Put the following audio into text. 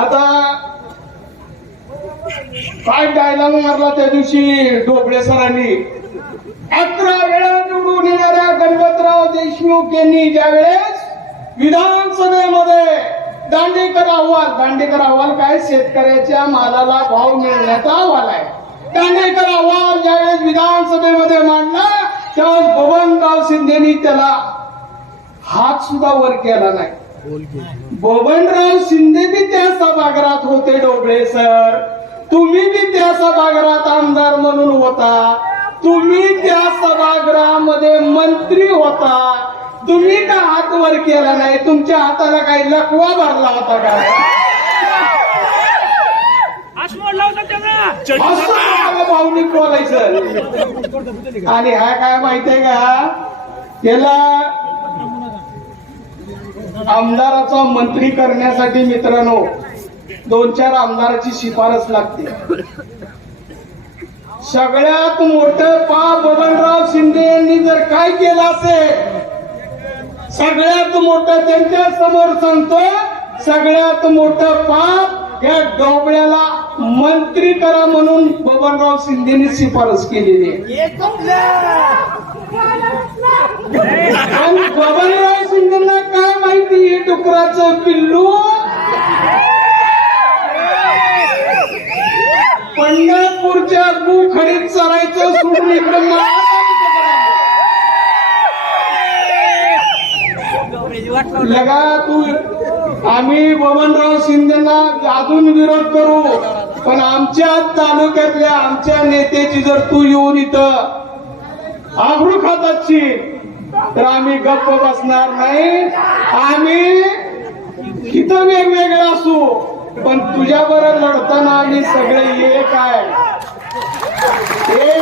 आता काय डायलॉग मारला त्या दिवशी ढोबळे सरांनी? अकरा वेळा निवडून येणाऱ्या गणपतराव देशमुख यांनी ज्यावेळेस विधानसभेमध्ये दांडेकर अहवाल दांडेकर अहवाल काय? शेतकऱ्याच्या मालाला भाव मिळण्याचा अहवाल आहे. दांडेकर अहवाल ज्यावेळेस विधानसभेमध्ये मांडला त्यावेळेस बबनराव शिंदेनी त्याला हात सुद्धा वर केला नाही. बबनराव शिंदे बी त्या सभागृहात होते डोबळे सर. तुम्ही बी त्या सभागृहात आमदार म्हणून होता. तुम्ही त्या सभागृहामध्ये मंत्री होता. तुम्ही का हात वर केला नाही? तुमच्या हाताला काही लकवा भरला होता का? भावनिक बोलायचं. आणि हा काय माहितीये का? त्याला आमदाराचा मंत्री करण्यासाठी मित्रांनो दोन चार आमदाराची शिफारस लागते. सगळ्यात मोठं पाप बबनराव शिंदे यांनी जर काय केलं असेल सगळ्यात मोठं त्यांच्यासमोर सांगतो सगळ्यात मोठं पाप या डोबळ्याला मंत्री करा म्हणून बबनराव शिंदेनी शिफारस केलेली आहे. कोणाचं पिल्लू. पंढरपूरच्या गुखडीत चरायचं सोडून इकडे लगा तू आम्ही बबनराव शिंदेना अजून विरोध करू पण आमच्या तालुक्यातल्या आमच्या नेत्याची जर तू येऊन इथं आबरू खात तर आम्ही गप्प बसणार नाही. आम्ही पण तुझ्या बरोबर लढताना आम्ही सगळे एक काय एक आहे